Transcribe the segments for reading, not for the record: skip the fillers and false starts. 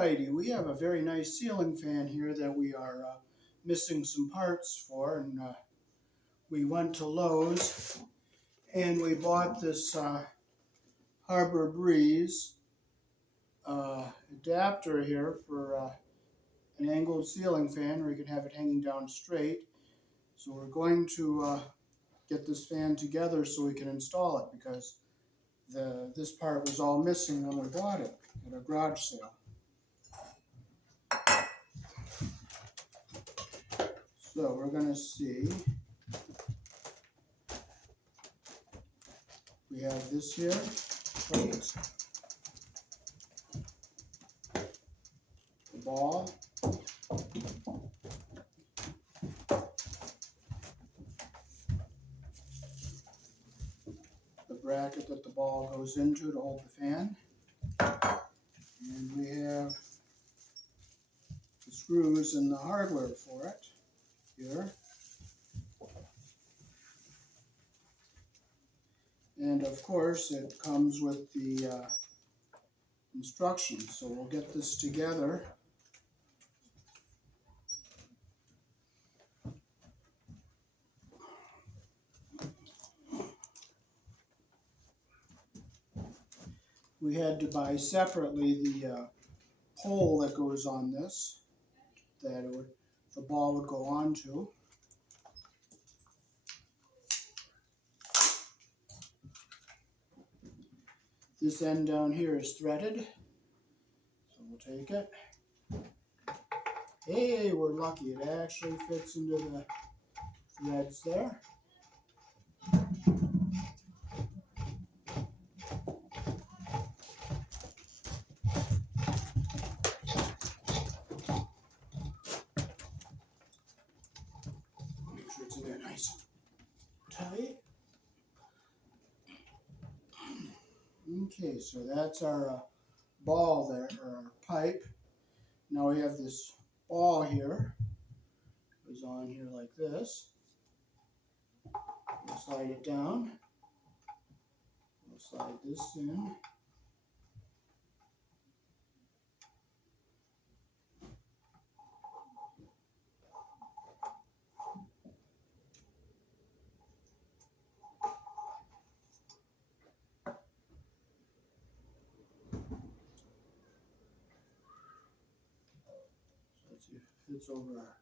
Alrighty, we have a very nice ceiling fan here that we are missing some parts for, and we went to Lowe's and we bought this Harbor Breeze adapter here for an angled ceiling fan where you can have it hanging down straight. So we're going to get this fan together so we can install it, because this part was all missing when we bought it at a garage sale. So we're going to see. We have this here plate, the ball, the bracket that the ball goes into to hold the fan, and we have the screws and the hardware for it here. And of course it comes with the instructions, so we'll get this together. We had to buy separately the pole that goes on this, that the ball would go onto. This end down here is threaded, so we'll take it. Hey, we're lucky, it actually fits into the threads there. Make sure it's in there nice and tight. Okay, so that's our ball there, or our pipe. Now we have this ball here. It goes on here like this. We'll slide it down. We'll slide this in. So let's see if it fits over our...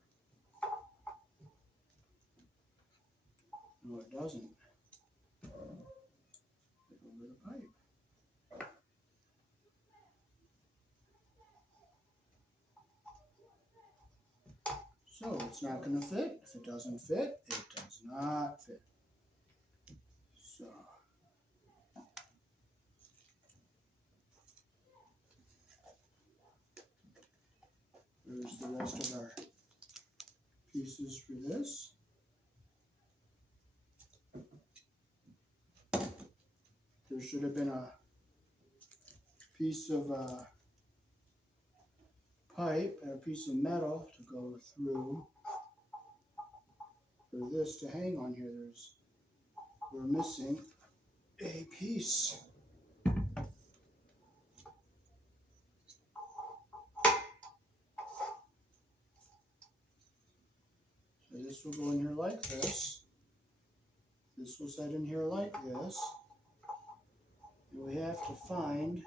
No, it doesn't. Fit over the pipe. So it's not going to fit. If it doesn't fit, it does not fit. So there's the rest of our pieces for this. There should have been a piece of pipe and a piece of metal to go through for this to hang on here. We're missing a piece. So this will go in here like this. This will set in here like this. And we have to find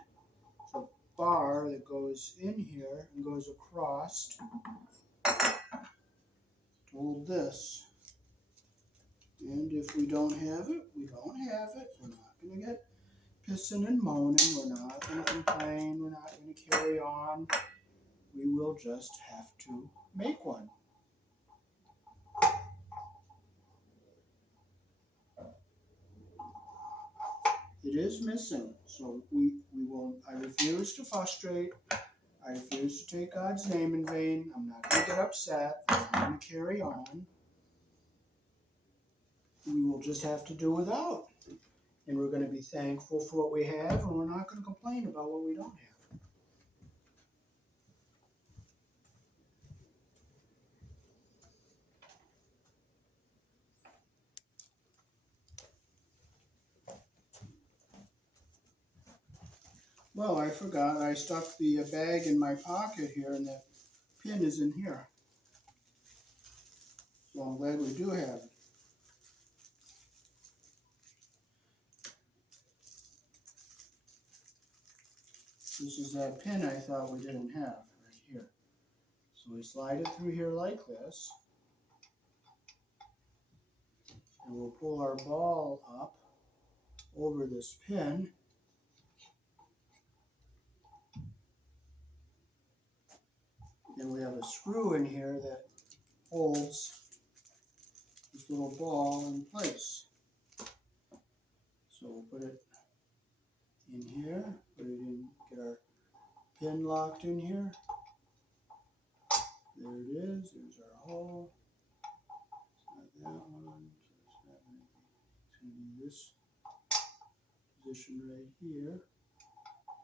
the bar that goes in here and goes across to hold this. And if we don't have it, we don't have it. We're not going to get pissing and moaning. We're not going to complain. We're not going to carry on. We will just have to make one. It is missing, so I refuse to frustrate. I refuse to take God's name in vain. I'm not going to get upset. I'm going to carry on. We will just have to do without. And we're going to be thankful for what we have, and we're not going to complain about what we don't have. Well, I forgot. I stuck the bag in my pocket here, and the pin is in here. So I'm glad we do have it. This is that pin I thought we didn't have right here. So we slide it through here like this. And we'll pull our ball up over this pin. And we have a screw in here that holds this little ball in place. So we'll put it in here, put it in, get our pin locked in here. There it is, there's our hole. It's not that one, so it's going to be this position right here.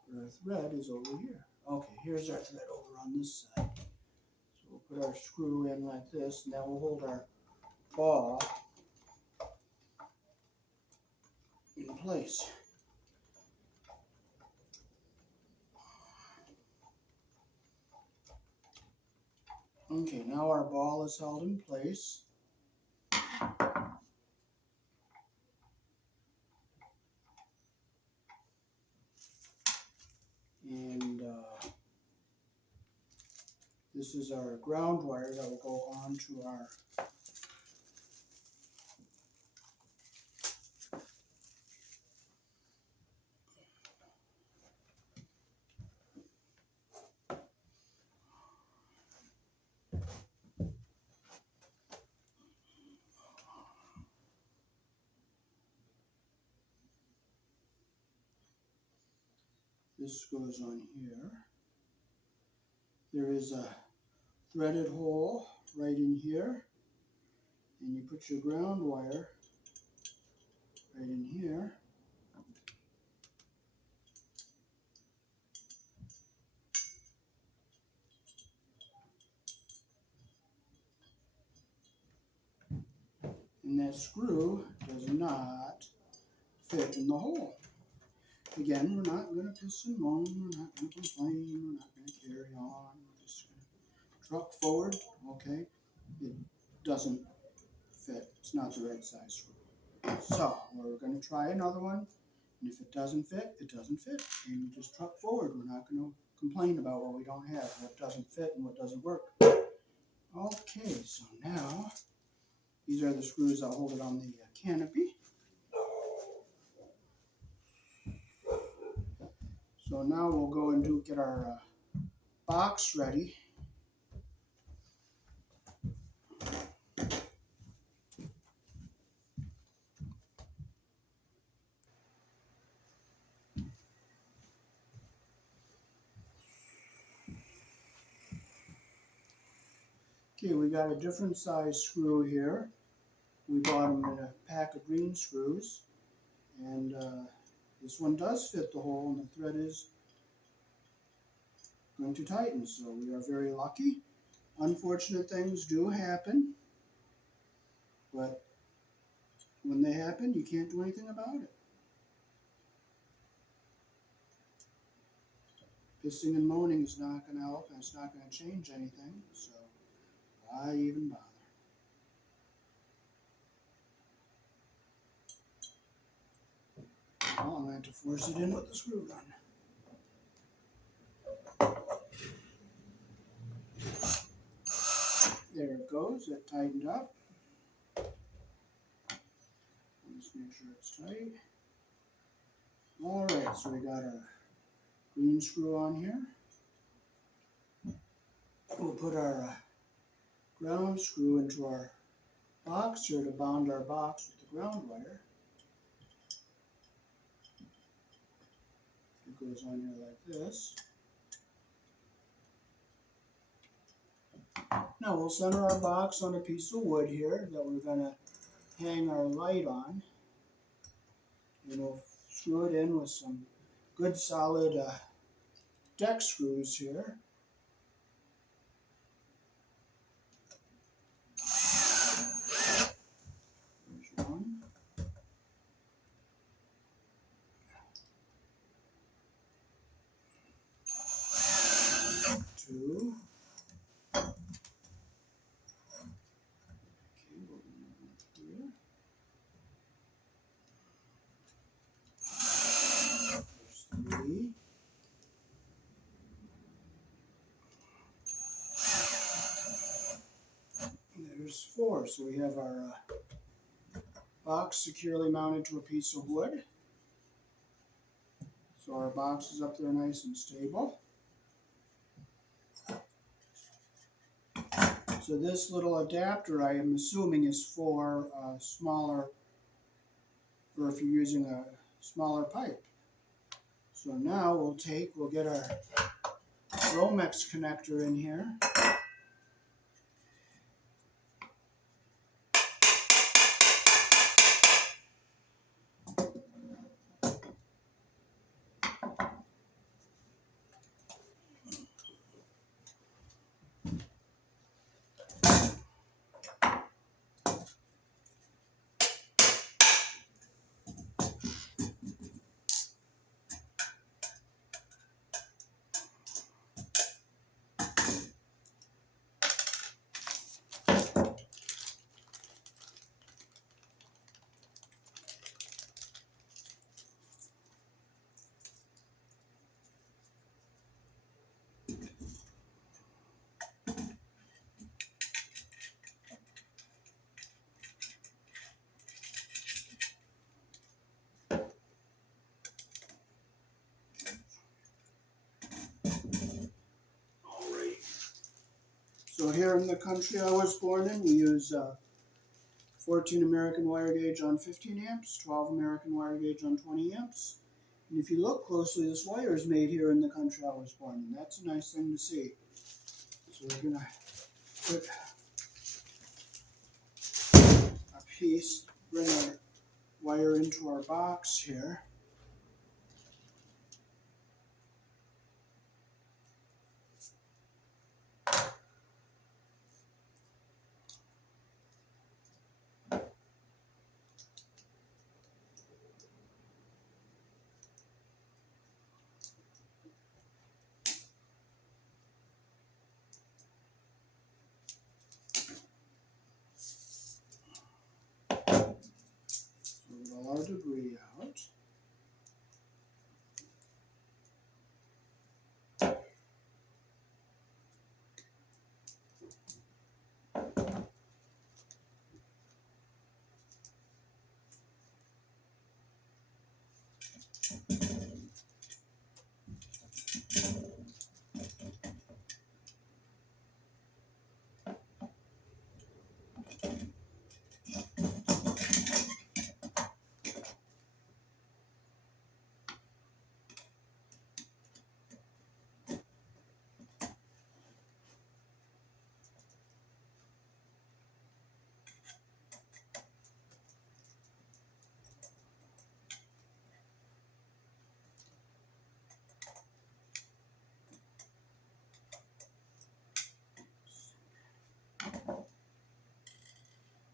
But our thread is over here. Okay, here's our thread over on this side. So we'll put our screw in like this, and that will hold our ball in place. Okay, now our ball is held in place. And this is our ground wire that will go onto our this goes on here. There is a threaded hole right in here, and you put your ground wire right in here. And that screw does not fit in the hole. Again, we're not going to piss and moan, we're not going to complain, we're not going to carry on, we're just going to truck forward. Okay, it doesn't fit, it's not the right size screw. So, we're going to try another one, and if it doesn't fit, it doesn't fit, and we just truck forward. We're not going to complain about what we don't have, what doesn't fit and what doesn't work. Okay, so now, these are the screws that hold it on the canopy. So now we'll go and get our box ready. Okay, we got a different size screw here. We bought them in a pack of green screws, and this one does fit the hole, and the thread is going to tighten, so we are very lucky. Unfortunate things do happen, but when they happen, you can't do anything about it. Pissing and moaning is not going to help, and it's not going to change anything, so why even bother? Well, I'm going to force it in with the screw gun. There it goes, it tightened up. Just make sure it's tight. Alright, so we got our green screw on here. We'll put our ground screw into our box here to bond our box with the ground wire. It goes on here like this. Now we'll center our box on a piece of wood here that we're going to hang our light on. And we'll screw it in with some good solid deck screws here. There's one. there's 4. So we have our box securely mounted to a piece of wood. So our box is up there nice and stable. So this little adapter, I am assuming, is for smaller, or if you're using a smaller pipe. So now we'll get our Romex connector in here. So here in the country I was born in, we use 14 American wire gauge on 15 amps, 12 American wire gauge on 20 amps. And if you look closely, this wire is made here in the country I was born in. That's a nice thing to see. So we're going to put a piece, bring our wire into our box here. Get all our debris out.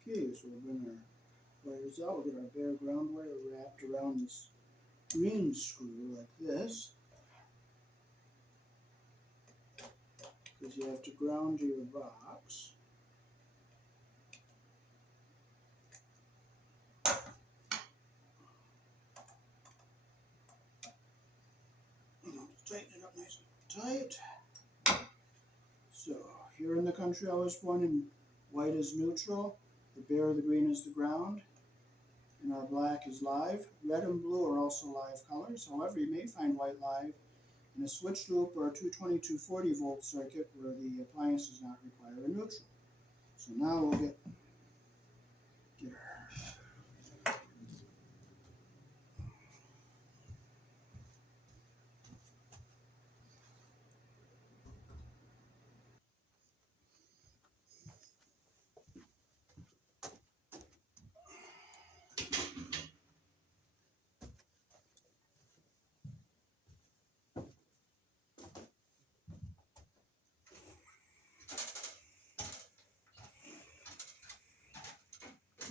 Okay, so we'll bring our wires out. We'll get our bare ground wire wrapped around this green screw like this. Because you have to ground your box. Tighten it up nice and tight. So here in the country I was born in, white is neutral, the bare or the green is the ground, and our black is live. Red and blue are also live colors. However, you may find white live in a switch loop or a 220, 240 volt circuit where the appliance does not require a neutral. So now we'll get our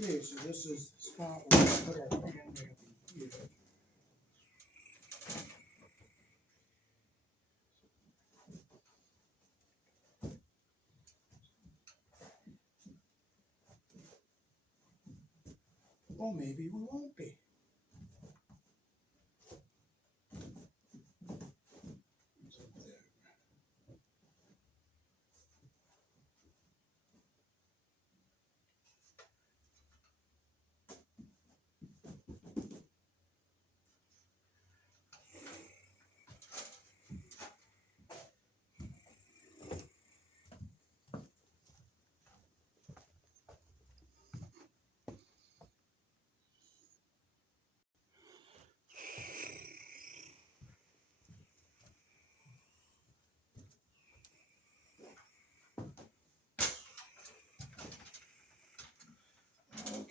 okay, so this is the spot where we put our fan right here. Oh, maybe we won't be.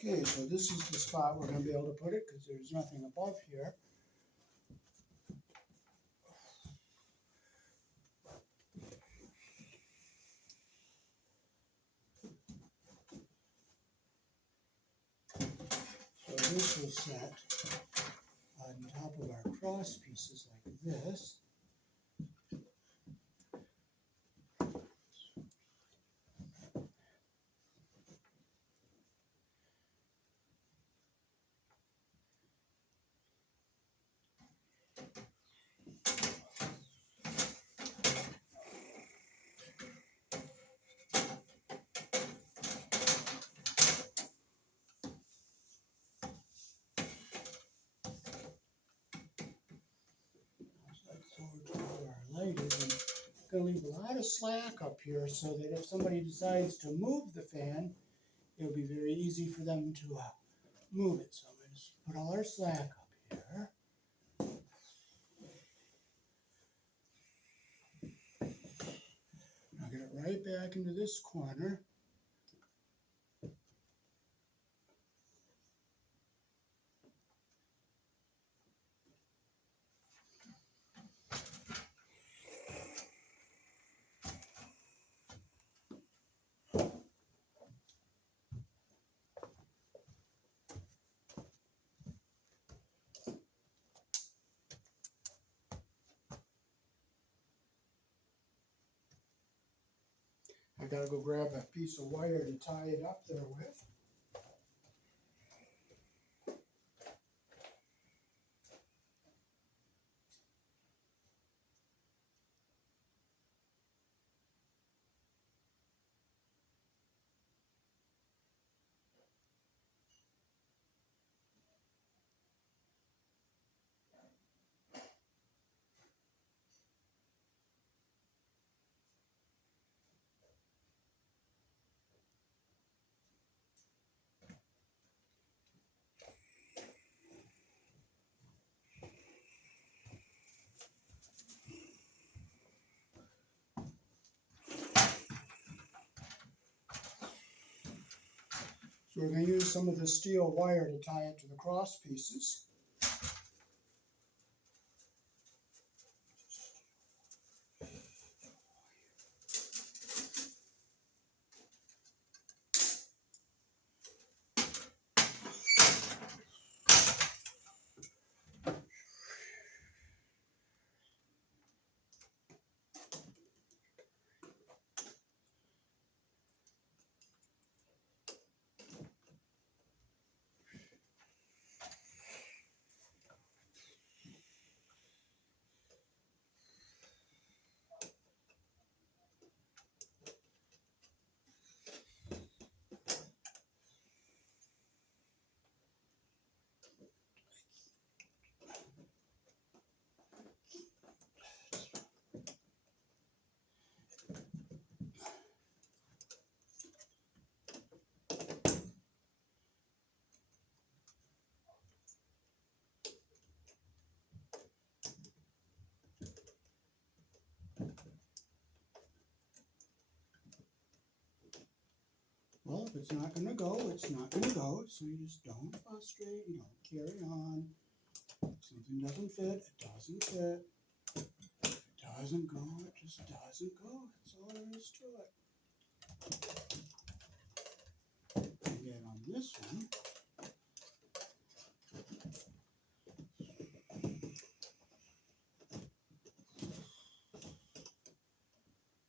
Okay, so this is the spot we're going to be able to put it because there's nothing above here. So this will set on top of our cross pieces like this. Going to leave a lot of slack up here so that if somebody decides to move the fan, it'll be very easy for them to move it. So I'm going to put all our slack up here. I'll get it right back into this corner. I gotta go grab a piece of wire to tie it up there with. So we're going to use some of the steel wire to tie it to the cross pieces. Well, if it's not going to go, it's not going to go. So you just don't frustrate. You don't carry on. If something doesn't fit, it doesn't fit. If it doesn't go, it just doesn't go. That's all there is to it. Again, on this one,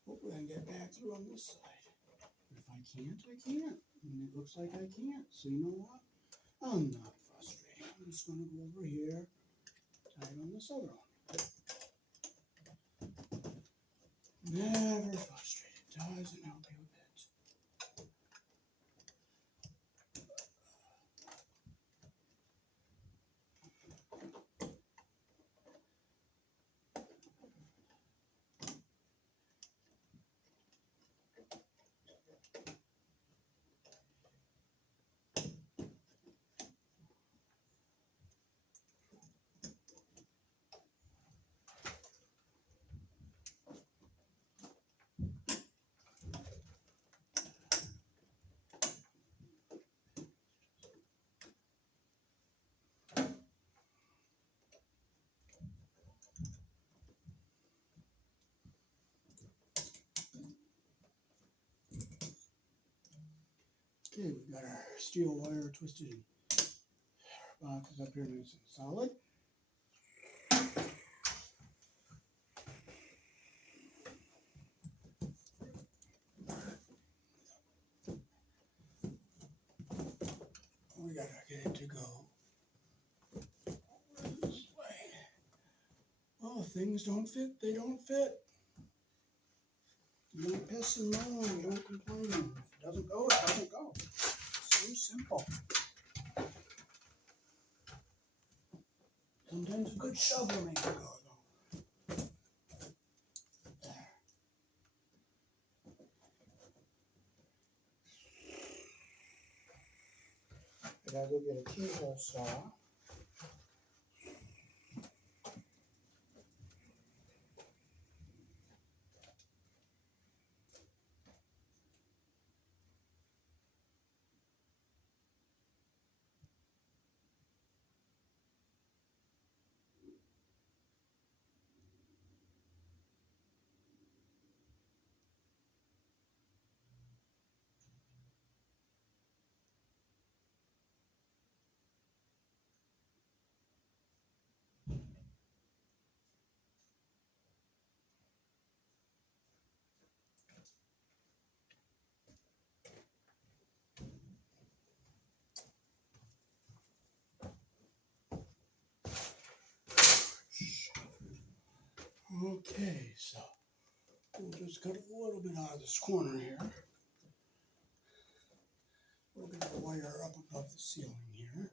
hopefully I can get back through on this side. But if I can't, I can't. And it looks like I can't. So you know what? I'm not frustrating. I'm just going to go over here, tie it on this other one. Never frustrated. Doesn't help you a bit. Okay, we've got our steel wire twisted boxes up here nice and solid. We gotta get it to go this way. Well, if things don't fit, they don't fit. You don't piss and moan, you don't complain. If it doesn't go, it doesn't go. So simple. Sometimes a good shovel makes it go, though. There. I gotta go get a keyhole saw. Okay, so we'll just cut a little bit out of this corner here. We'll get the wire up above the ceiling here.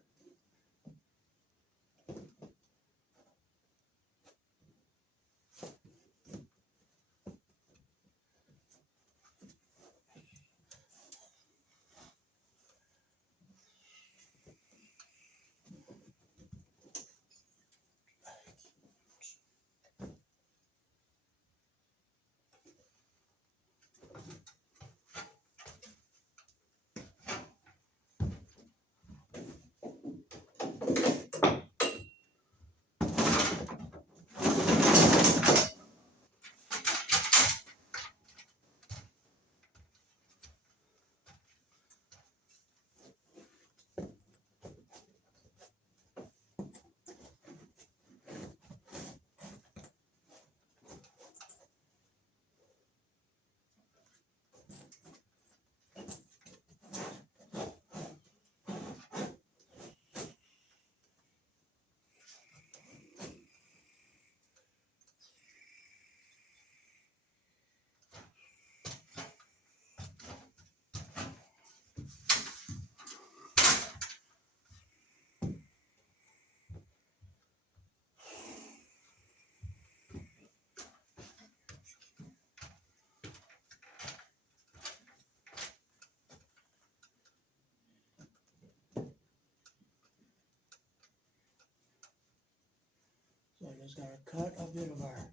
So I just gotta cut a bit of our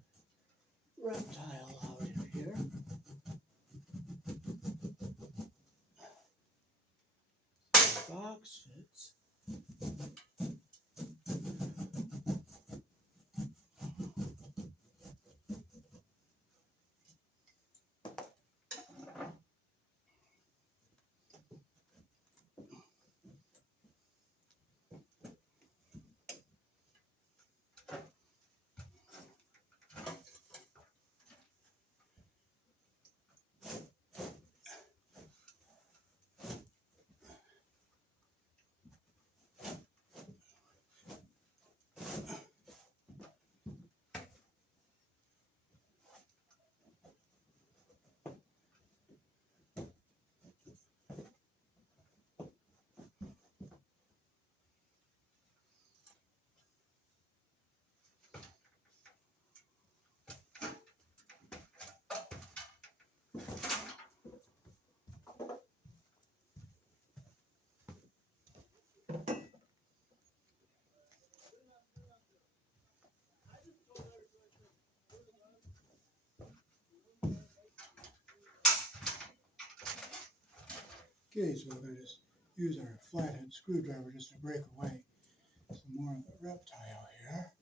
reptile out of here. The box fits. Okay, so we're gonna just use our flathead screwdriver just to break away some more of the reptile here,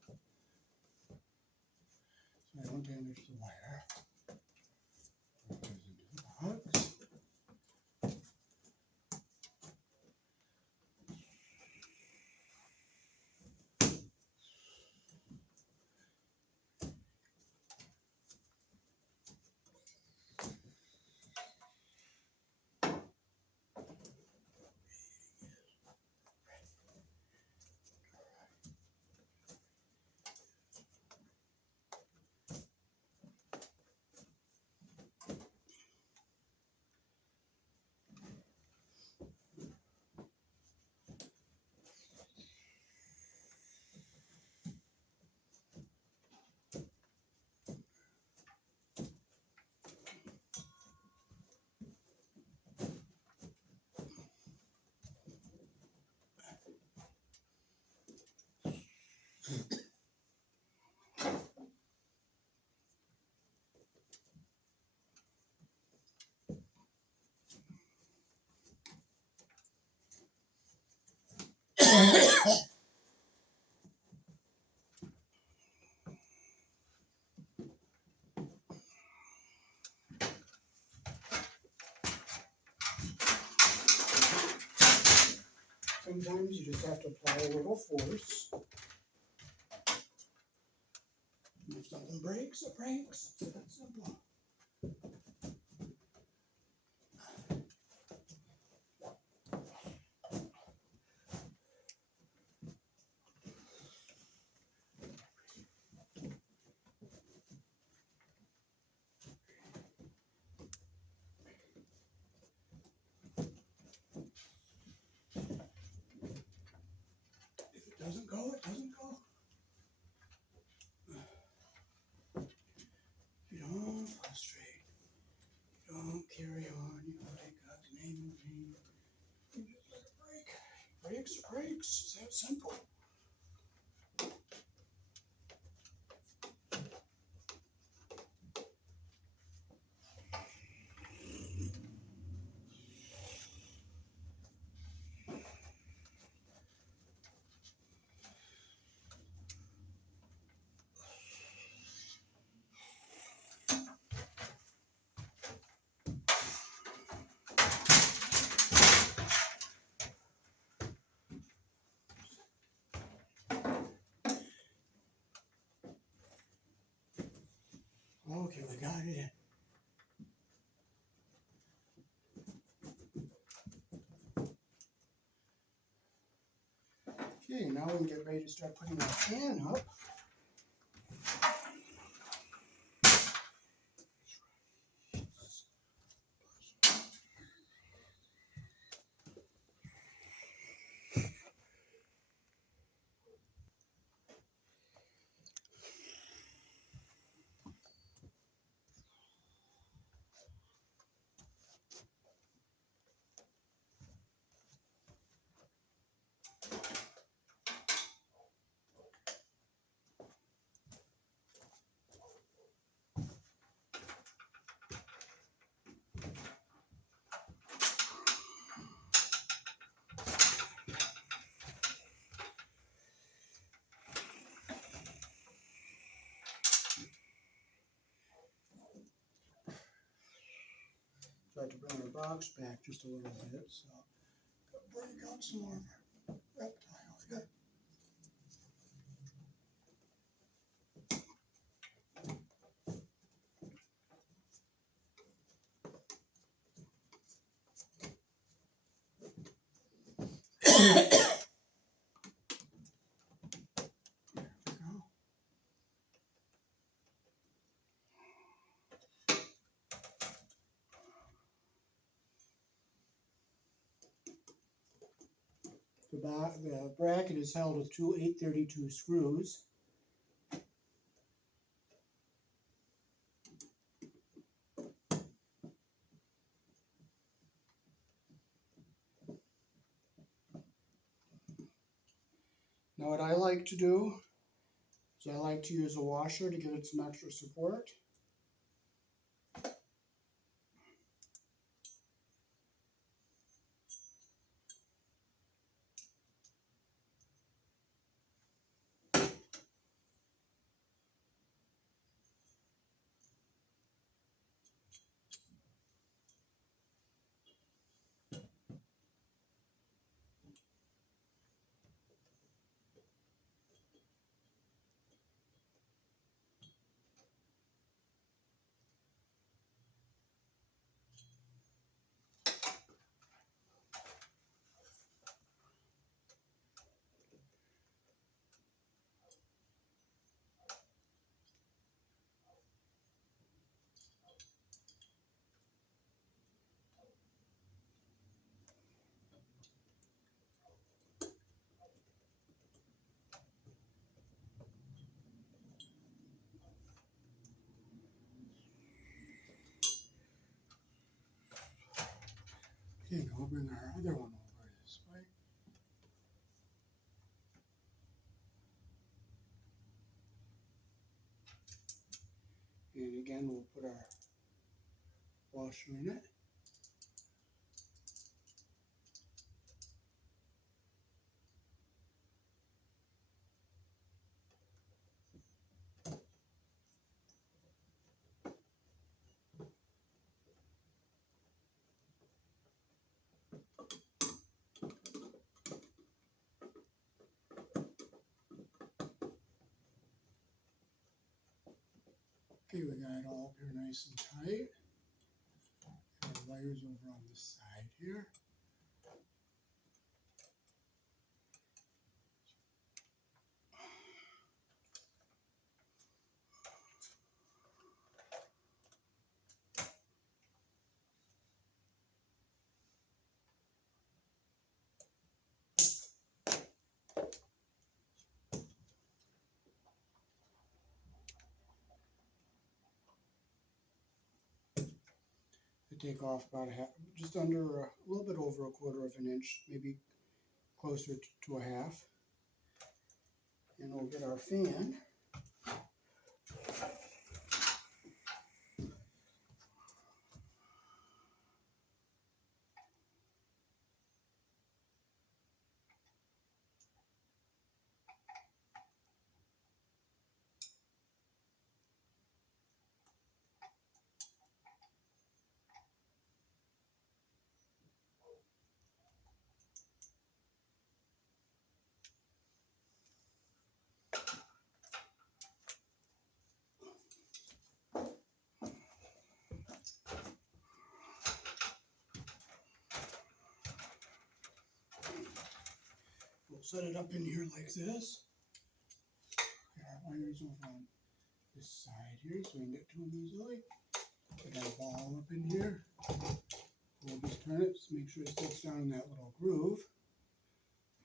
so I don't damage the wire. It goes into the box. Sometimes you just have to apply a little force. And if something breaks, it breaks. It's that simple. If it doesn't go, it doesn't go. You don't frustrate. You don't carry on. You don't take God's name in vain. You just let it break. Breaks, it breaks. It's that simple. Okay, we got it in. Okay, now we can get ready to start putting our fan up. Try to bring our box back just a little bit, so gotta break out some more reptiles. Good. The bracket is held with two 832 screws. Now what I like to do is I like to use a washer to give it some extra support. Okay, now we'll bring our other one over this way. And again, we'll put our washer in it. Okay, we got it all up here nice and tight. Our wires over on this side here. Take off about just under a little bit over a quarter of an inch, maybe closer to a half. And we'll get our fan. We'll set it up in here like this. Get our wires over on this side here so we can get to them easily. Get our ball up in here. We'll just turn it to make sure it sits down in that little groove.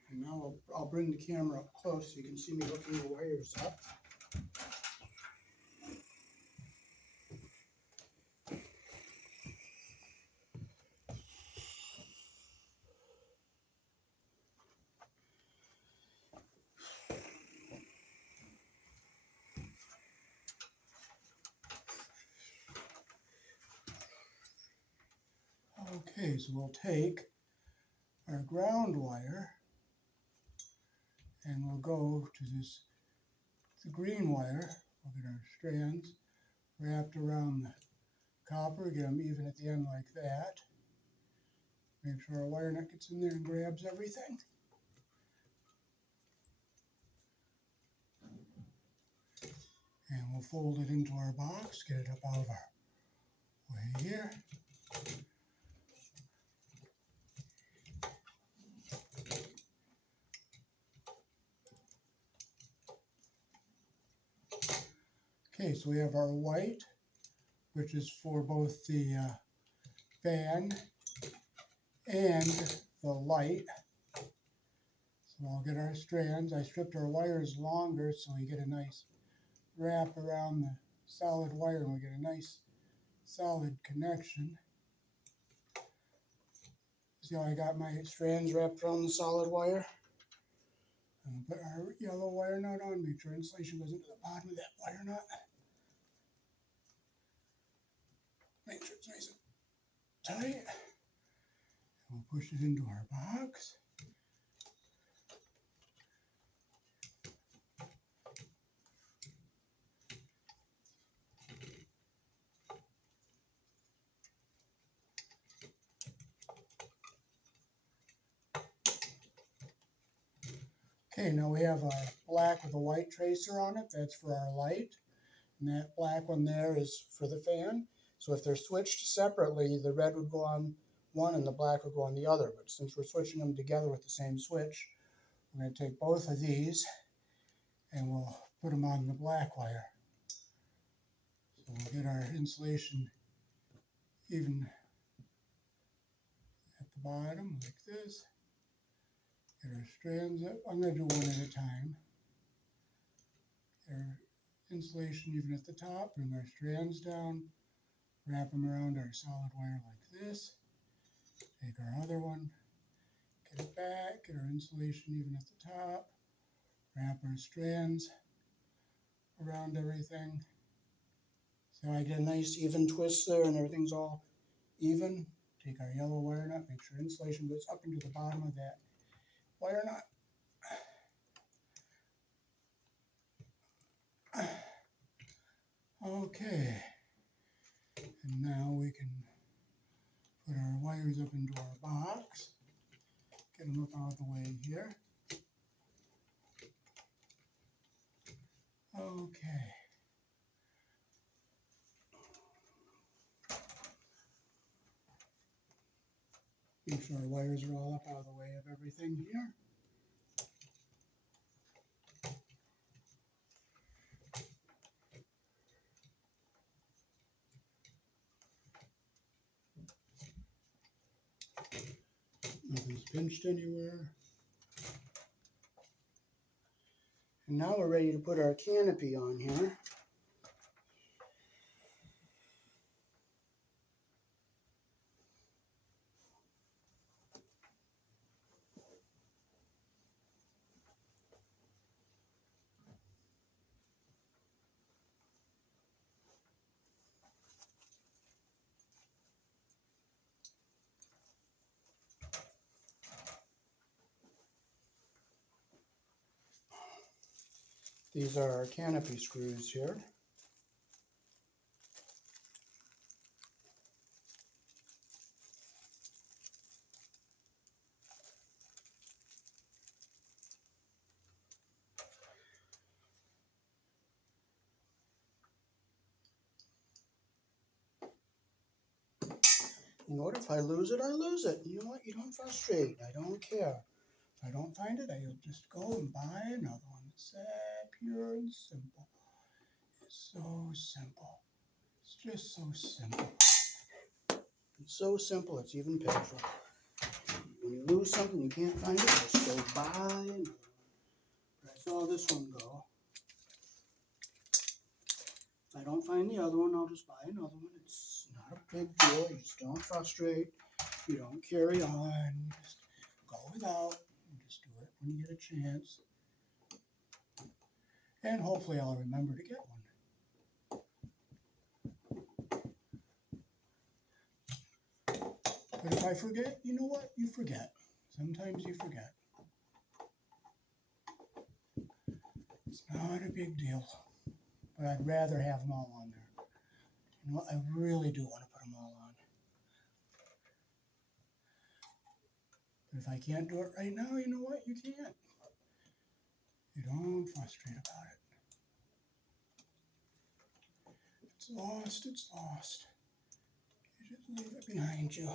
And now I'll bring the camera up close so you can see me hooking the wires up. Okay, so we'll take our ground wire and we'll go to the green wire. We'll get our strands wrapped around the copper, get them even at the end like that. Make sure our wire nut gets in there and grabs everything. And we'll fold it into our box, get it up out of our way here. Okay, so we have our white, which is for both the fan and the light. So I'll get our strands. I stripped our wires longer so we get a nice wrap around the solid wire and we get a nice solid connection. See how I got my strands wrapped around the solid wire? And we'll put our yellow wire nut on, make sure insulation goes into the bottom of that wire nut. Make sure it's nice and tight. And we'll push it into our box. Okay, now we have our black with a white tracer on it. That's for our light. And that black one there is for the fan. So if they're switched separately, the red would go on one and the black would go on the other. But since we're switching them together with the same switch, we're going to take both of these and we'll put them on the black wire. So we'll get our insulation even at the bottom like this. Get our strands up. I'm going to do one at a time. Get our insulation even at the top. Bring our strands down. Wrap them around our solid wire like this. Take our other one. Get it back. Get our insulation even at the top. Wrap our strands around everything. So I get a nice even twist there and everything's all even. Take our yellow wire nut. Make sure insulation goes up into the bottom of that wire nut. Okay, and now we can put our wires up into our box, get them up out of the way here. Okay, Make sure our wires are all up out of the way of everything here. Nothing's pinched anywhere. And now we're ready to put our canopy on here. These are our canopy screws here. You know what, if I lose it, I lose it. You know what, you don't frustrate. I don't care. If I don't find it, I'll just go and buy another one. It's that pure and simple. It's so simple. It's just so simple. It's so simple, it's even painful. When you lose something, you can't find it, just go buy another one. But I saw this one go. If I don't find the other one, I'll just buy another one. It's not a big deal. You just don't frustrate. You don't carry on. You just go without. You just do it when you get a chance. And hopefully I'll remember to get one. But if I forget, you know what? You forget. Sometimes you forget. It's not a big deal. But I'd rather have them all on there. You know what? I really do want to put them all on. But if I can't do it right now, you know what? You can't. You don't frustrate about it. It's lost, it's lost. You just leave it behind you.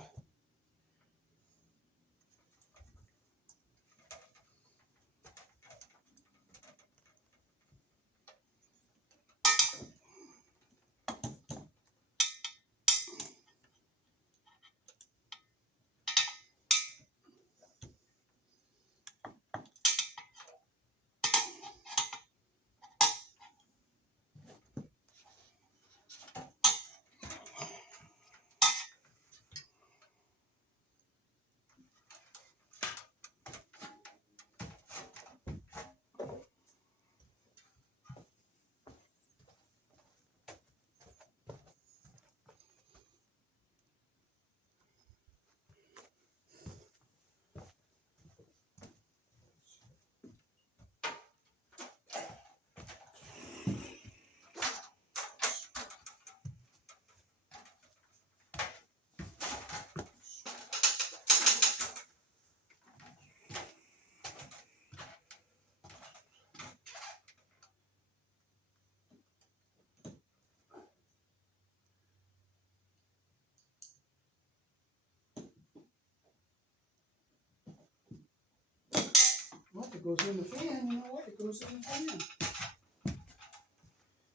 Well, if it goes in the fan, you know what? It goes in the fan.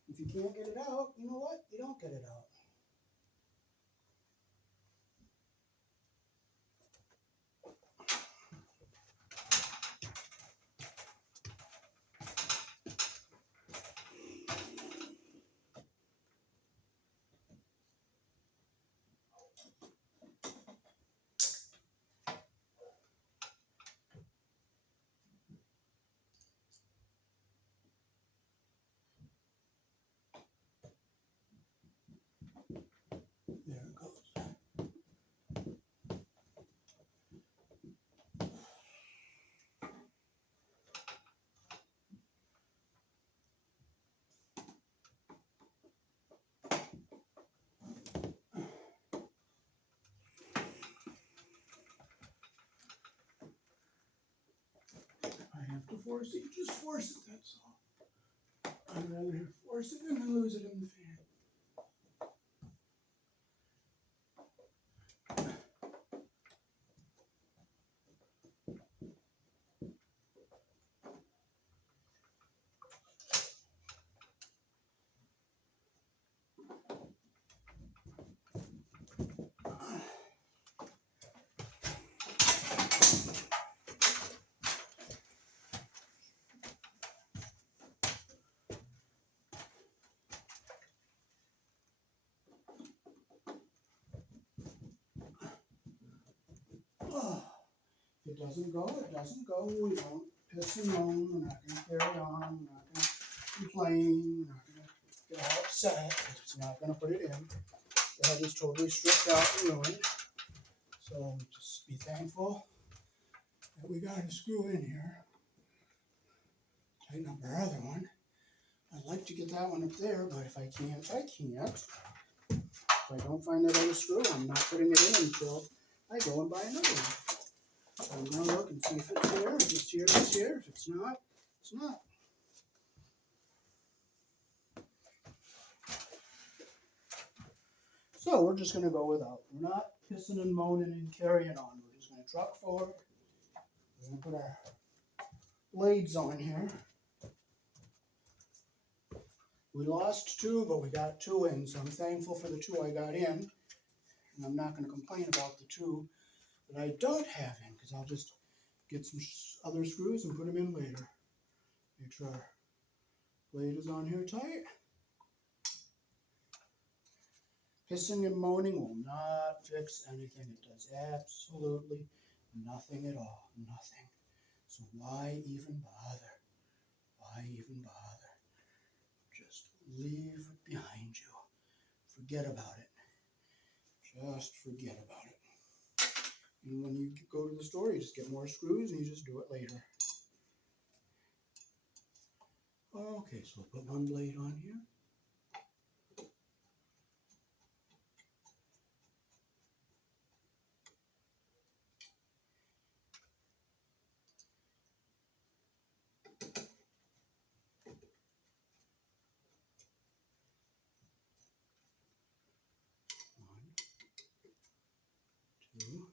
If you can't get it out, you know what? You don't get it out. There it goes. I have to force it, you just force it, that's all. I'd rather force it than lose it in the fan. it doesn't go, it doesn't go. We won't piss and moan. We're not going to carry on. We're not going to complain. We're not going to get all upset. It's not going to put it in. The head is totally stripped out and ruined. So just be thankful that we got a screw in here. Tighten up our other one. I'd like to get that one up there, but if I can't, I can't. If I don't find that other screw, I'm not putting it in until I go and buy another one. So I'm going to look and see if it's here. If it's here, it's here. If it's not, it's not. So we're just going to go without. We're not pissing and moaning and carrying on. We're just going to truck forward. We're going to put our blades on here. We lost two, but we got two in, so I'm thankful for the two I got in. And I'm not going to complain about the two that I don't have in, because I'll just get some other screws and put them in later. Make sure our blade is on here tight. Pissing and moaning will not fix anything. It does absolutely nothing at all. Nothing. So why even bother? Why even bother? Just leave it behind you. Forget about it. Just forget about it. And when you go to the store, you just get more screws and you just do it later. Okay, so we'll put one blade on here. One, two.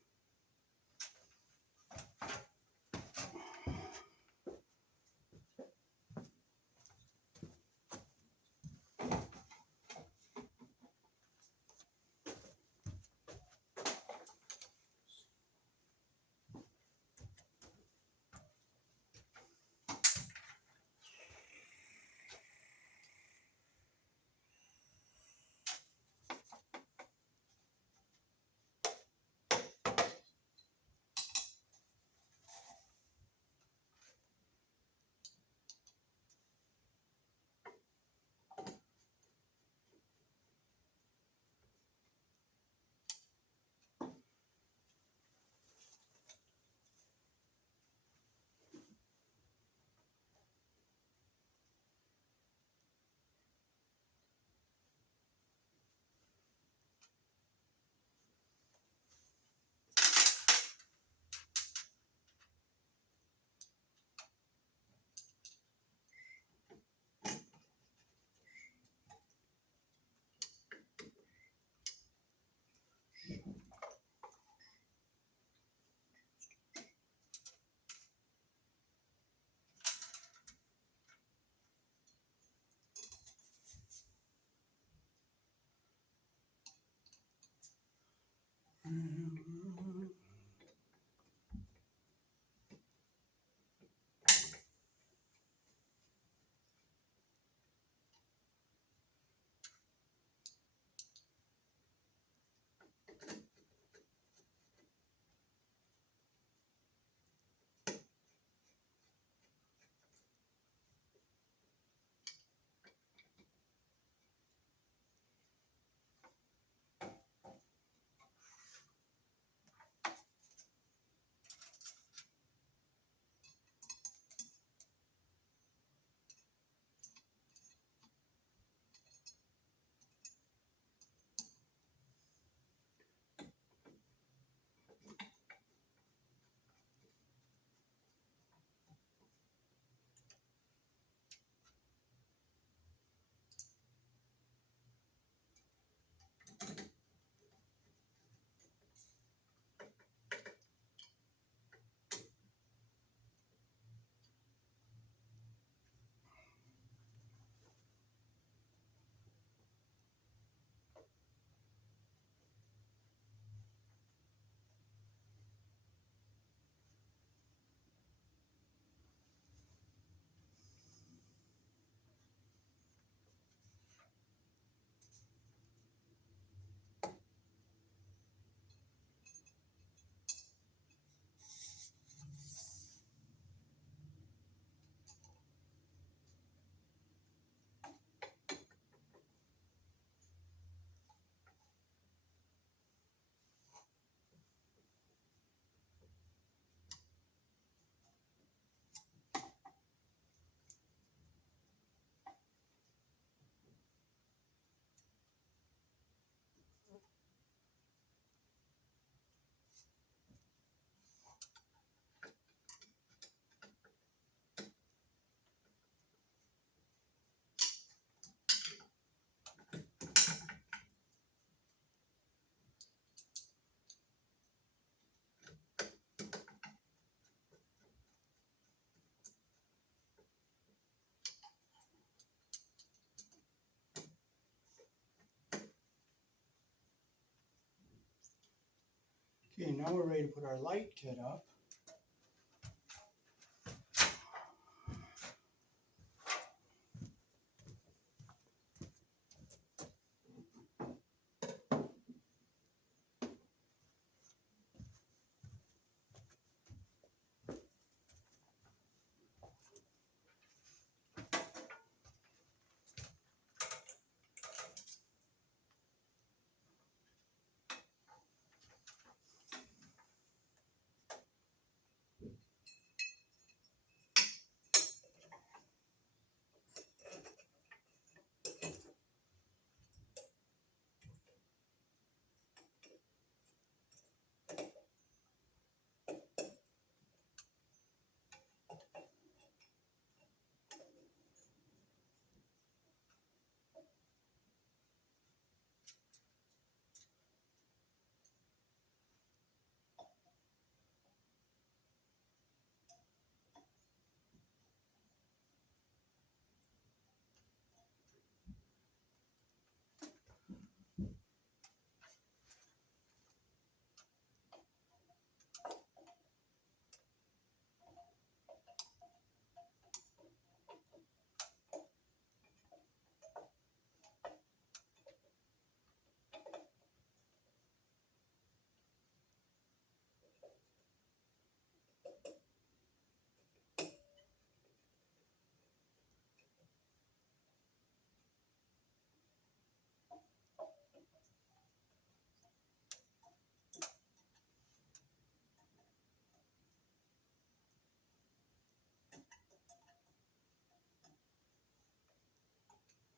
now we're ready to put our light kit up.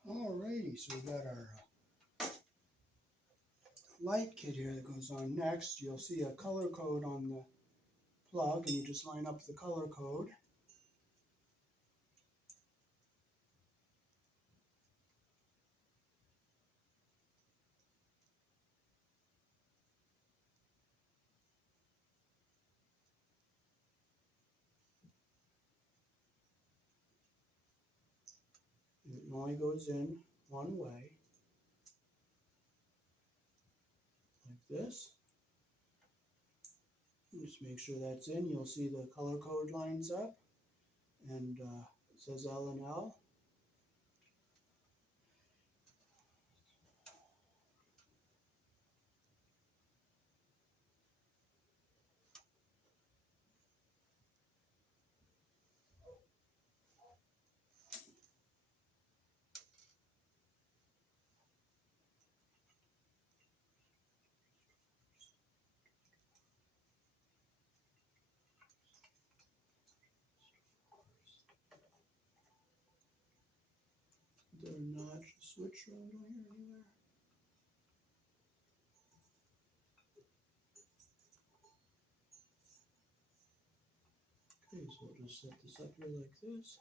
Alrighty, so we got our light kit here that goes on next. You'll see a color code on the plug, and you just line up the color code. And it only goes in one way, like this. Just make sure that's in. You'll see the color code lines up, and it says L and L. They're not switch around on here anywhere. Okay, so we'll just set this up here like this.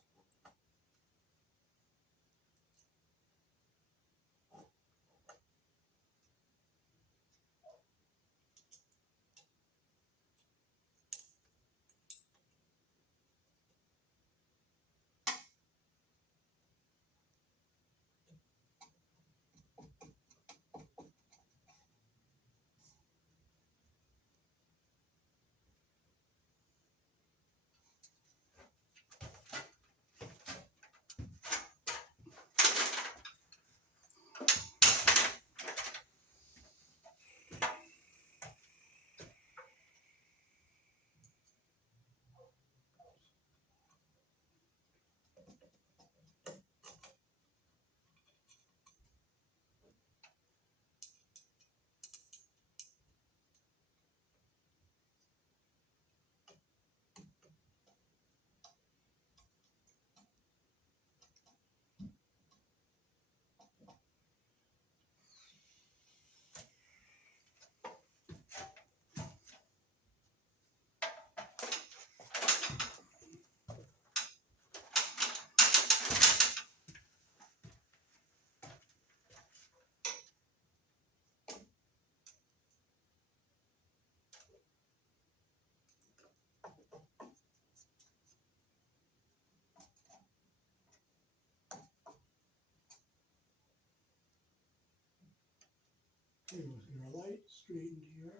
Okay, we'll get our light straightened here.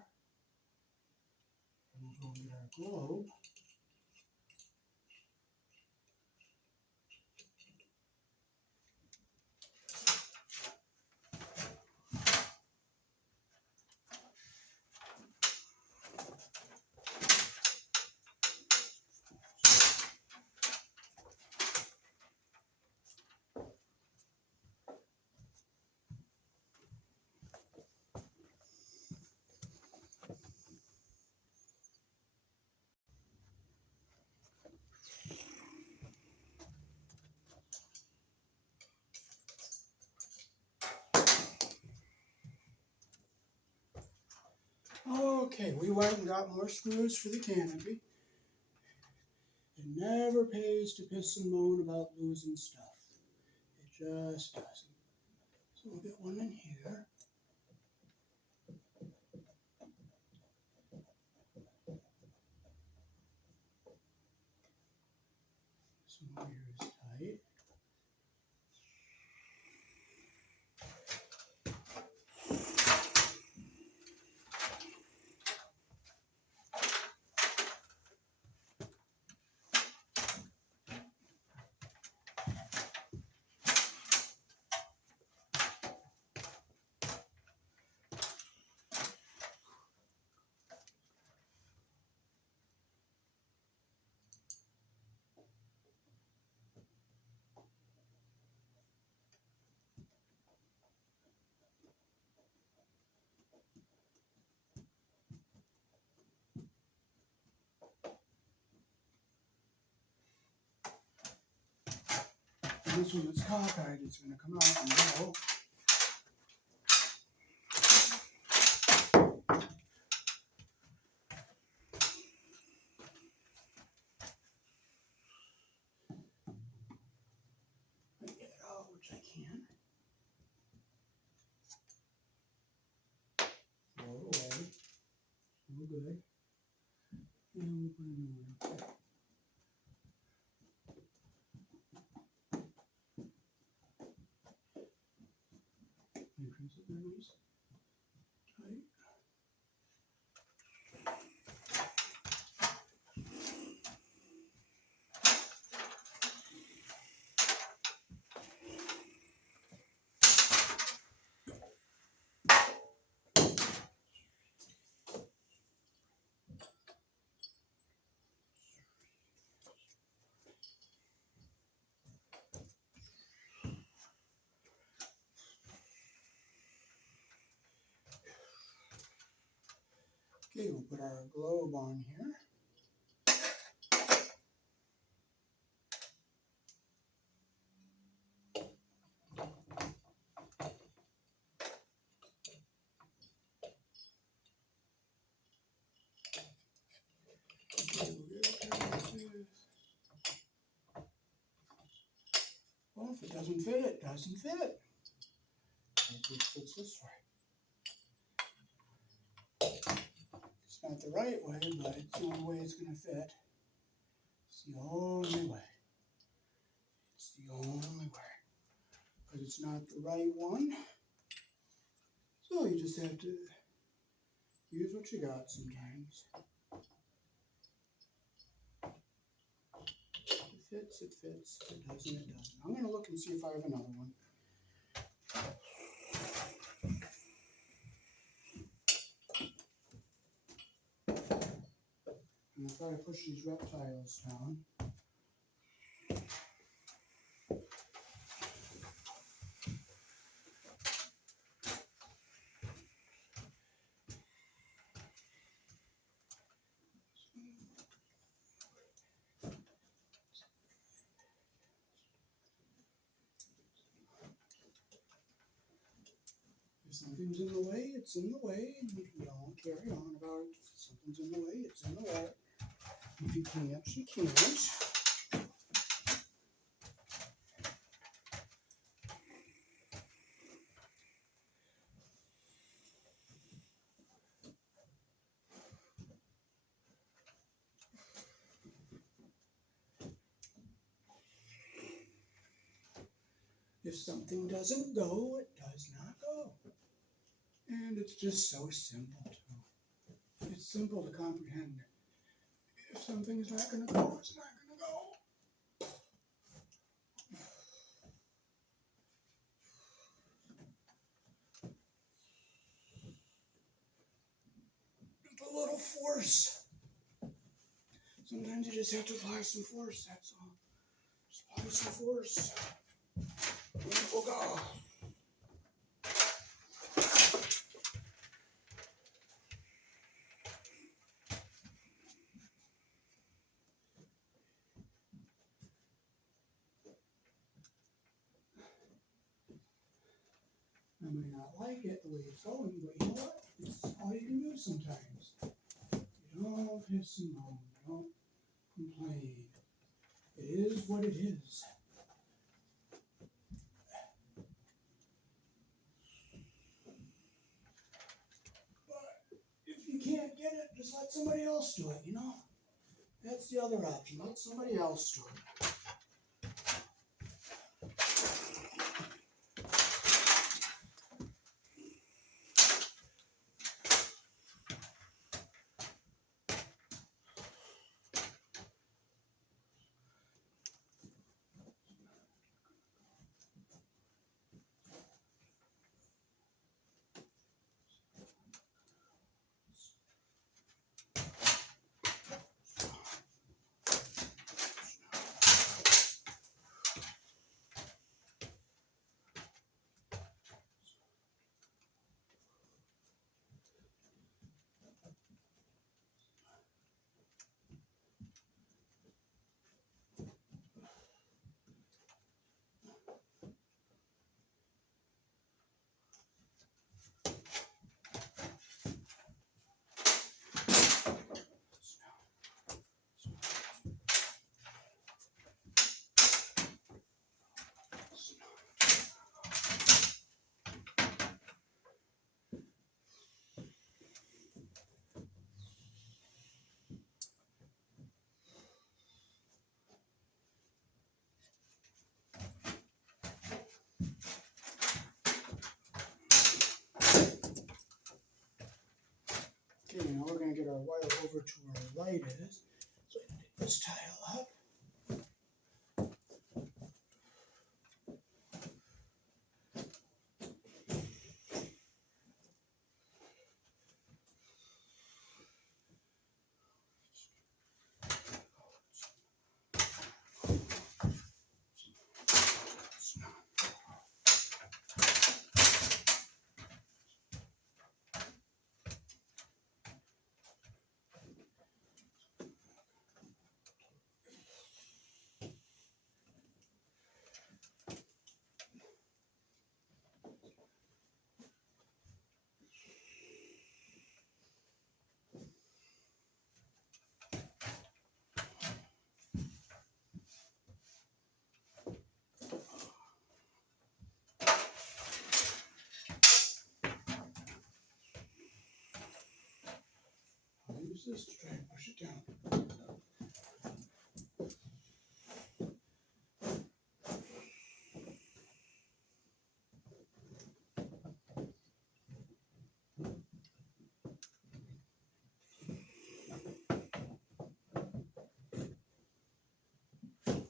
globe. Okay, we went and got more screws for the canopy. It never pays to piss and moan about losing stuff. It just doesn't. So we'll get one in here. This one here is tight. And this one that's cockeyed, it's going to come out and go. I get it out, which I can. Throw it away. No good. And we'll put a new one up there. Increase it there, nice. Tight. Okay, we'll put our globe on here. Okay, we'll get it there like this. Well, if it doesn't fit, it doesn't fit. Maybe it fits this way. It's not the right way, but it's the only way it's going to fit. It's the only way. It's the only way. Because it's not the right one. So you just have to use what you got sometimes. If it fits, it fits. If it doesn't, it doesn't. I'm going to look and see if I have another one. And I'll try to push these reptiles down. If something's in the way, it's in the way, and you don't carry on about it. If something's in the way, it's in the way. If you can't, you can't. If something doesn't go, it does not go. And it's just so simple, too. It's simple to comprehend. something's not gonna go, it's not gonna go. Just a little force. Sometimes you just have to apply some force, that's all. Just apply some force. And it will go. I may not like it the way it's going, but you know what? It's all you can do sometimes. You don't piss and moan, don't complain. It is what it is. But if you can't get it, just let somebody else do it, you know? That's the other option. Let somebody else do it. Okay, now we're going to get our wire over to where our light is. So I can get this tile up. I'll use this to try and push it down.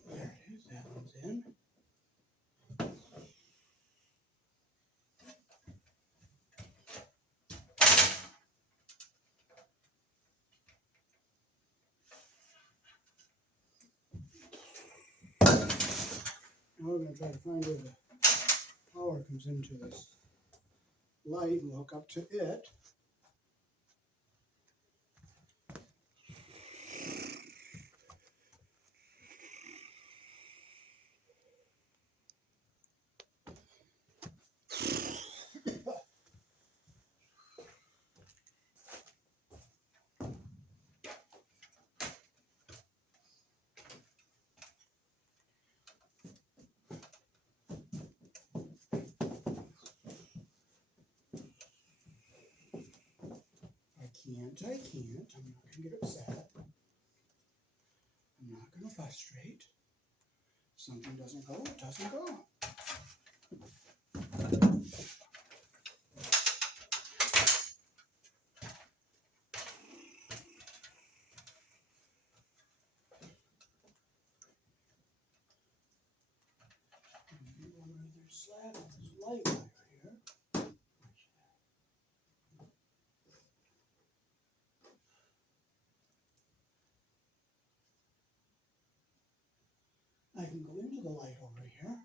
There it is, that one's in. Now we're going to try to find where the power comes into this light and hook up to it. I can't. I'm not going to get upset. I'm not going to frustrate. If something doesn't go, it doesn't go. slab of this light wire here. I can go into the light over here.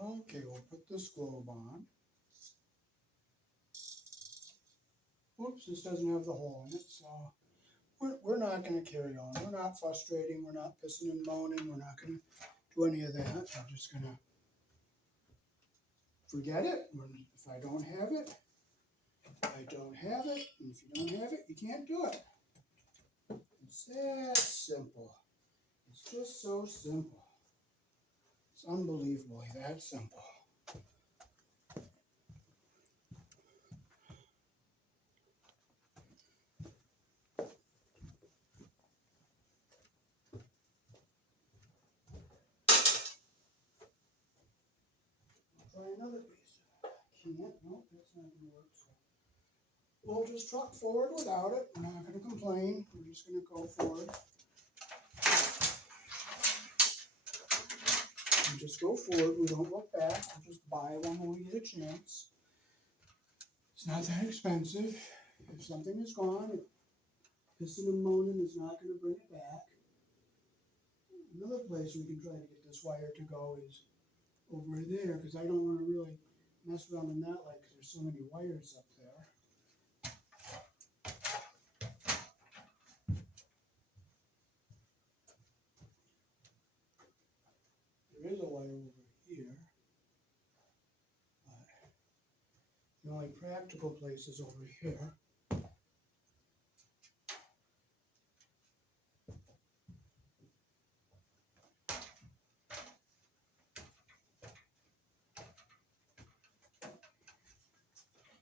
Okay, we'll put this globe on. Oops, this doesn't have the hole in it, so we're not going to carry on. We're not frustrating. We're not pissing and moaning. We're not going to do any of that. I'm just going to forget it. If I don't have it, I don't have it. And if you don't have it, you can't do it. It's that simple. It's just so simple. It's unbelievably that simple. Try another piece. Can't. Nope, that's not going to work. So we'll just truck forward without it. We're not going to complain. We're just going to go forward. We just go forward. We don't look back. We'll just buy one when we get a chance. It's not that expensive. If something is gone, pissing and moaning is not going to bring it back. Another place we can try to get this wire to go is over there, because I don't want to really mess around in that light because there's so many wires up there. There is a wire over here, but the only practical place is over here.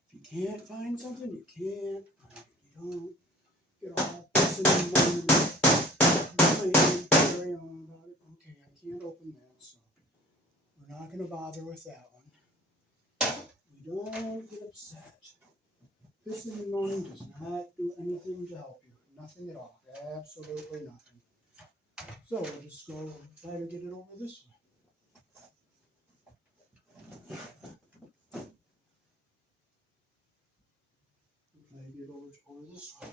If you can't find something, you can't find it. You don't get all pissing and moaning, carry on about it. Okay, I can't open that, so we're not going to bother with that one. We don't get upset. Pissing and moaning does not do anything to help you. Nothing at all. Absolutely nothing. So we'll just go try to get it over this way. Try to get it over this way.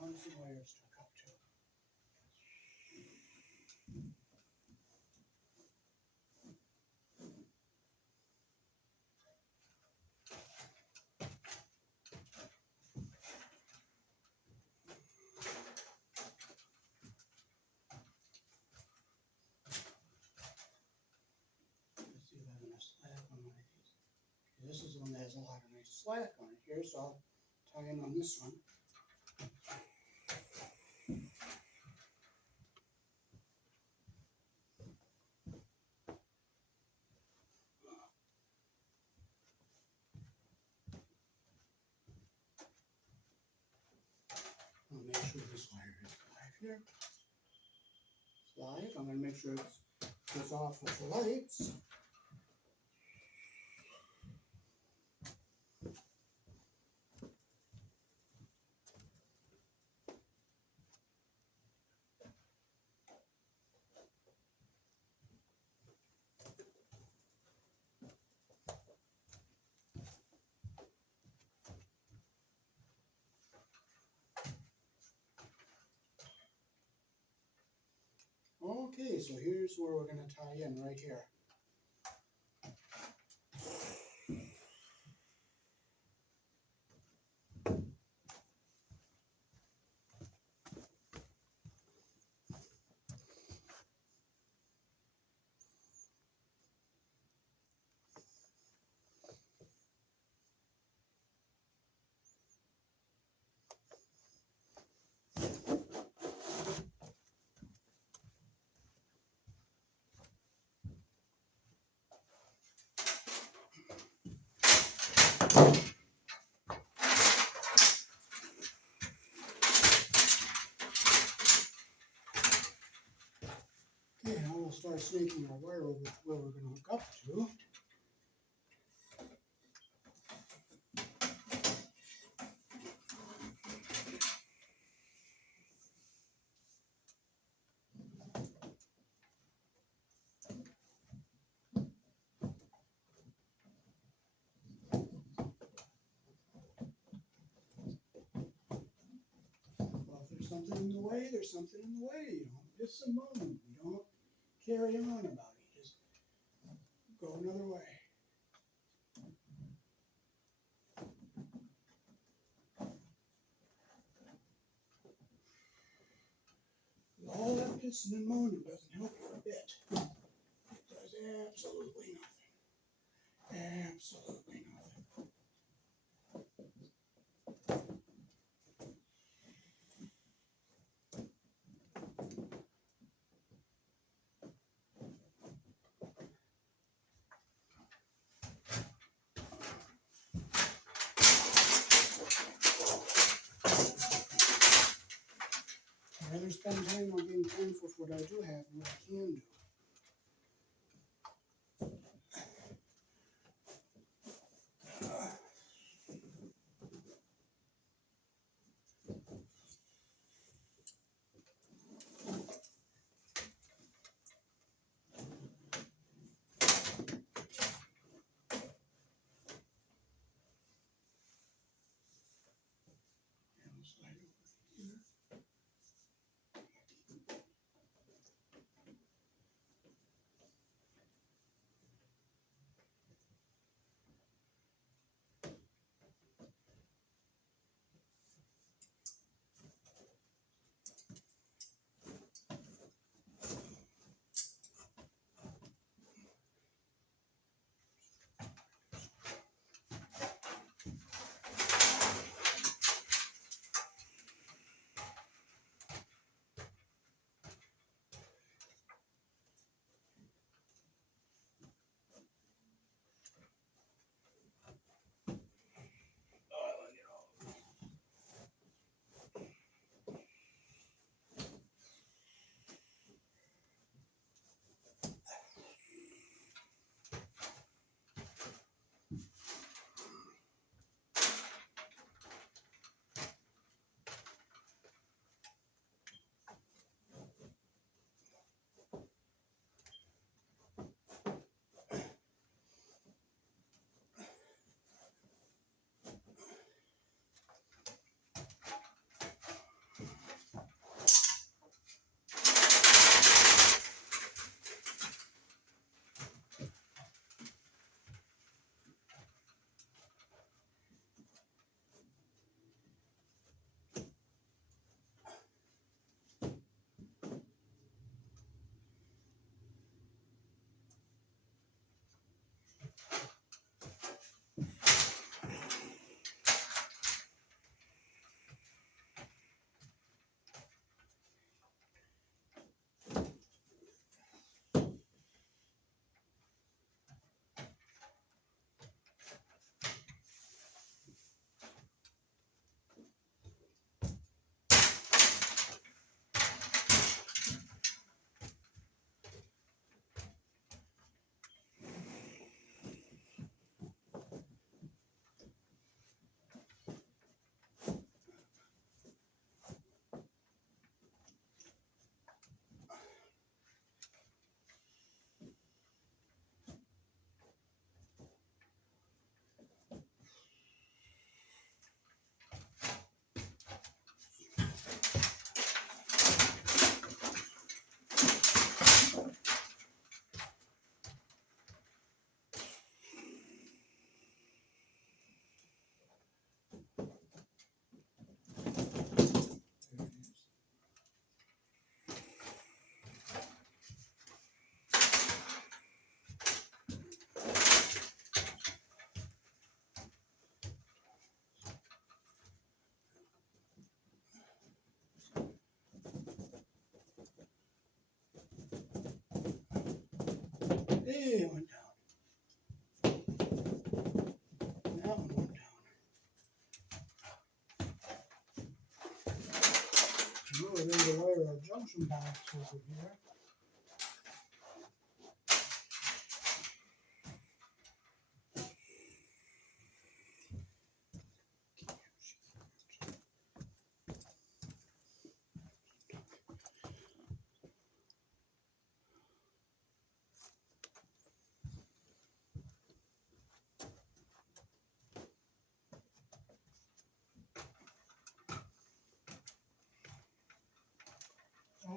Found some wires to hook up to. Let's see if I have enough slack on one of these. Okay, this is the one that has a lot of nice slack on it here, so I'll tie in on this one. I'll make sure this wire is live here. It's live. I'm going to make sure it's off with the lights. Okay, so here's where we're going to tie in right here. Okay, now we'll start snaking our wire over to where we're going to hook up to. Well, if there's something in the way, there's something in the way. You don't miss a moment. You don't carry on about it. You just go another way. All that pissing and moaning doesn't help you a bit. It does absolutely nothing. Absolutely nothing. I'd rather spend time on being thankful for what I do have and what I can do. And we'll slide over here. it went down. And that one went down. Now we're going to wire our junction box over here.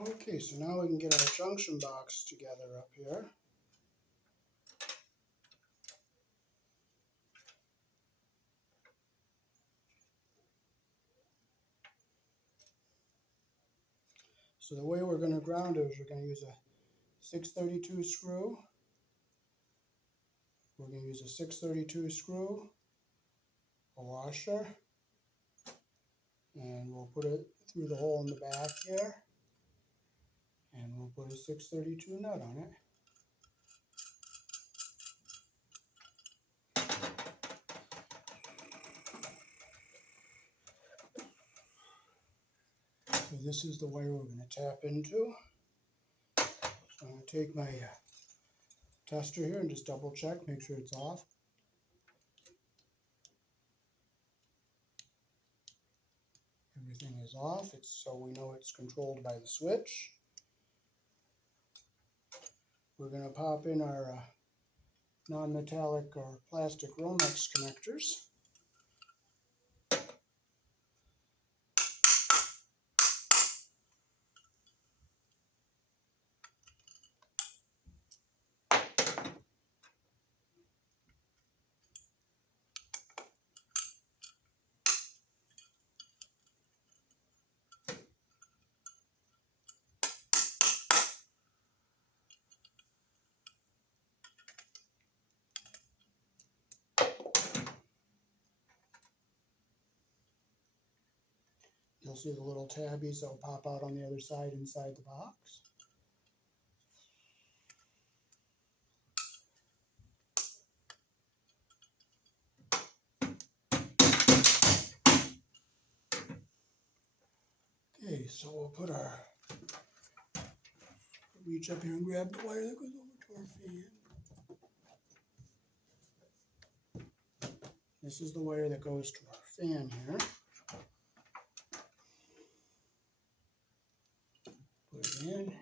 Okay, so now we can get our junction box together up here. So the way we're going to ground it is we're going to use a 632 screw. We're going to use a 632 screw, a washer, and we'll put it through the hole in the back here, and we'll put a 632 nut on it. So this is the wire we're going to tap into. So I'm going to take my tester here and just double check, make sure it's off. Everything is off, so we know it's controlled by the switch. We're going to pop in our non-metallic or plastic Romex connectors. You'll see the little tabbies that will pop out on the other side inside the box. Okay, so we'll put our, reach up here and grab the wire that goes over to our fan. This is the wire that goes to our fan here. Put it in.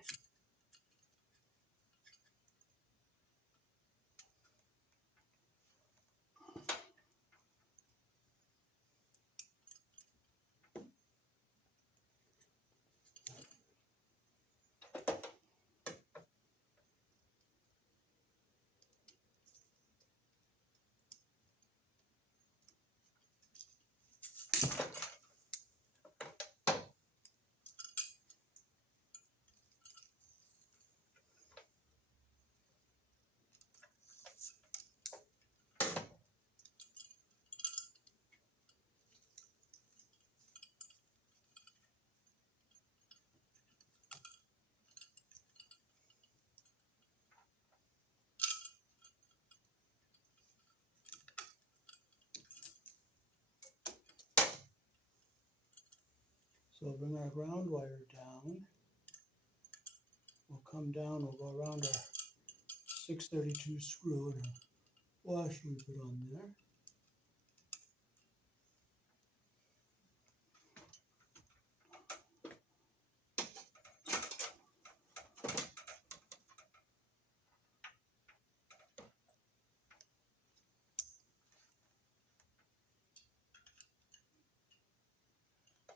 So we'll bring our ground wire down. We'll come down, we'll go around our 632 screw and a washer we put on there.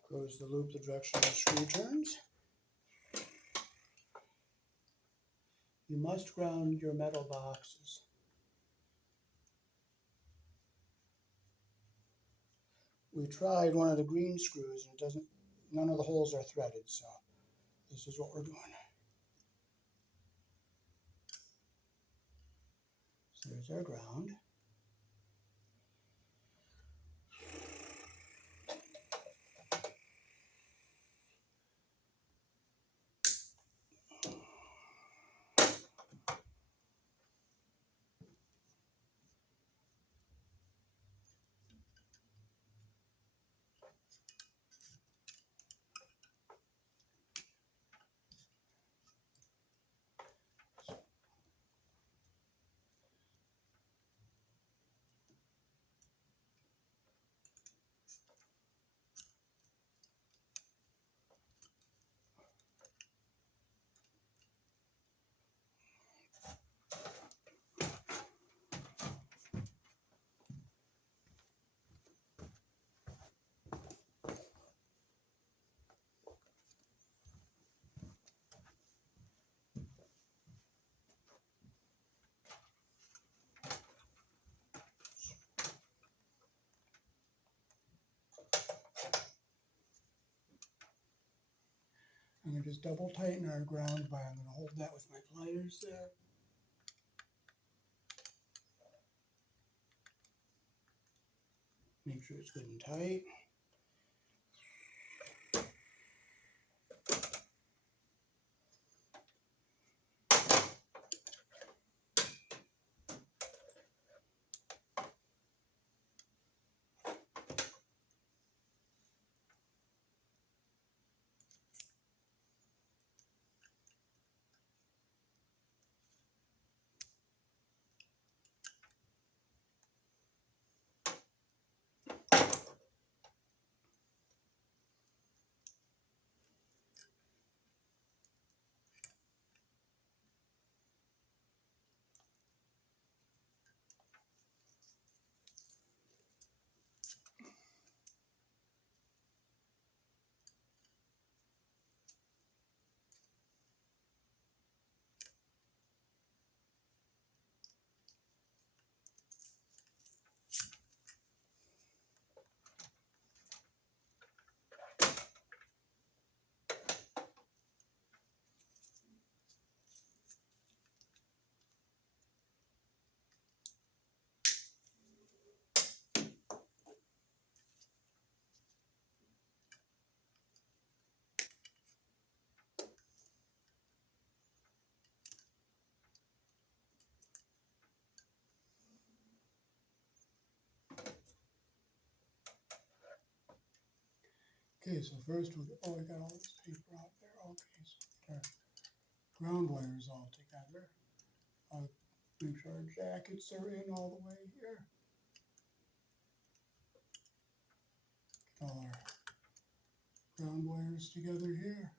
Close the loop the direction the screw turns. You must ground your metal boxes. We tried one of the green screws and it doesn't, none of the holes are threaded, so this is what we're doing. So there's our ground. gonna just double tighten our ground bar. I'm gonna hold that with my pliers there. Make sure it's good and tight. Okay, so first we'll, oh, I got all this paper out there. Okay, so get our ground wires all together. Make sure our jackets are in all the way here. Get all our ground wires together here.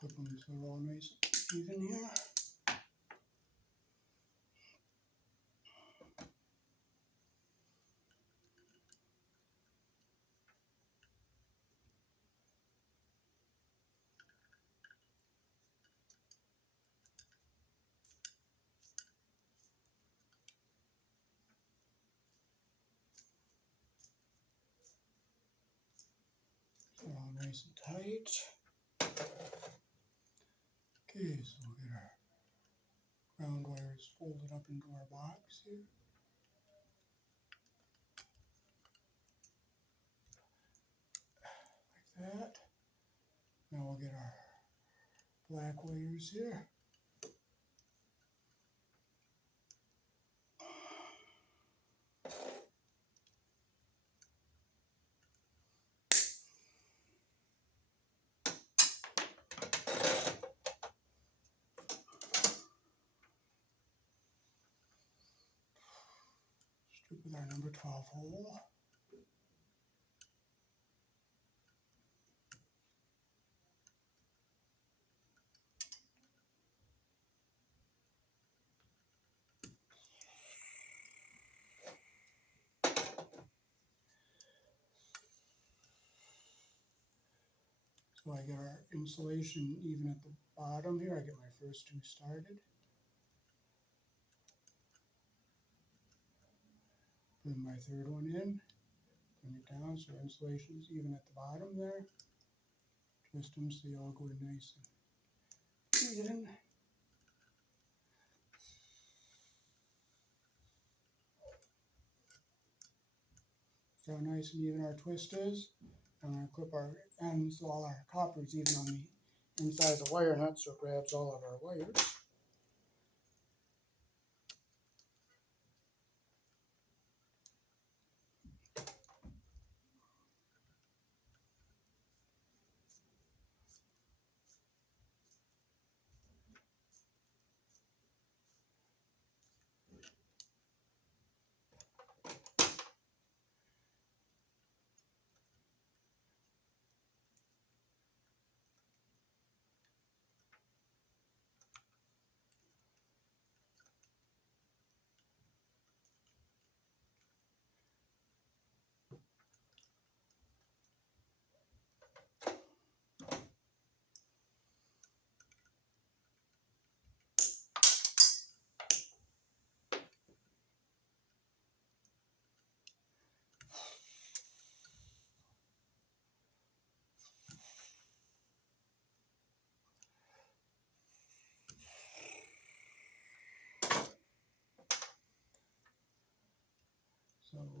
Clip them so they're all nice and even here. They're all nice and tight. Okay, so we'll get our ground wires folded up into our box here. Like that. Now we'll get our black wires here. Strip with our number 12 hole. So I get our insulation even at the bottom here. I get my first two started. Put my third one in. Bring it down so insulation is even at the bottom there. Twist them so they all go in nice and even. See how nice and even our twist is. I'm going to clip our ends so all our copper is even on the inside of the wire nut so it grabs all of our wires.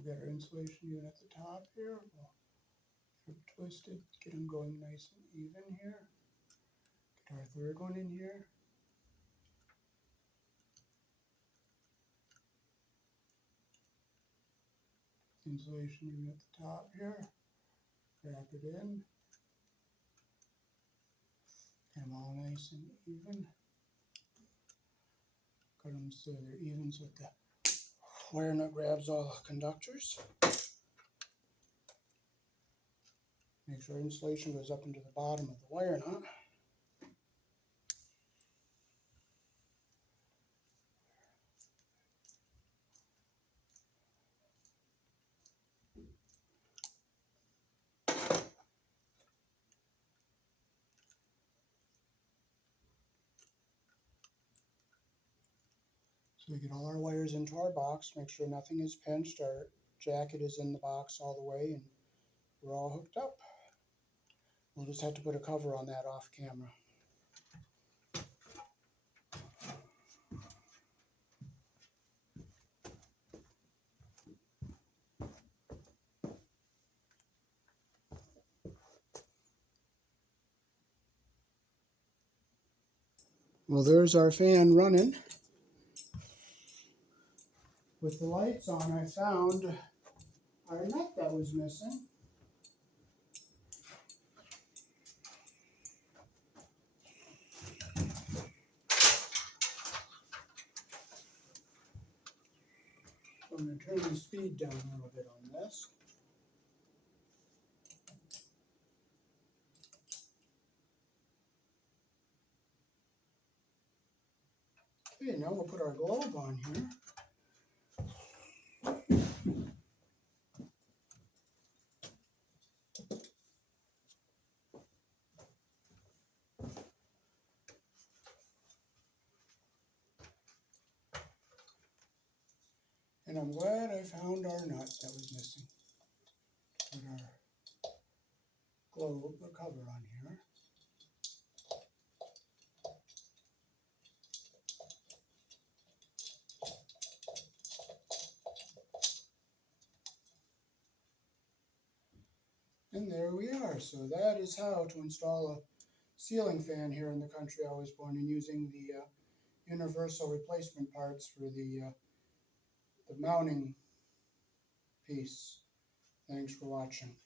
We'll get our insulation unit at the top here. We'll get them twisted, get them going nice and even here. Get our third one in here. Insulation unit at the top here. Wrap it in. Get them all nice and even. Cut them so they're even so that the wire nut grabs all the conductors. Make sure insulation goes up into the bottom of the wire nut. So we get all our wires into our box, make sure nothing is pinched, our jacket is in the box all the way, and we're all hooked up. We'll just have to put a cover on that off camera. Well, there's our fan running. With the lights on, I found our nut that was missing. I'm going to turn the speed down a little bit on this. Okay, now we'll put our globe on here. And I'm glad I found our nut that was missing. Put our globe, the cover on here. And there we are. So that is how to install a ceiling fan here in the country I was born in, using the universal replacement parts for the mounting piece. Thanks for watching.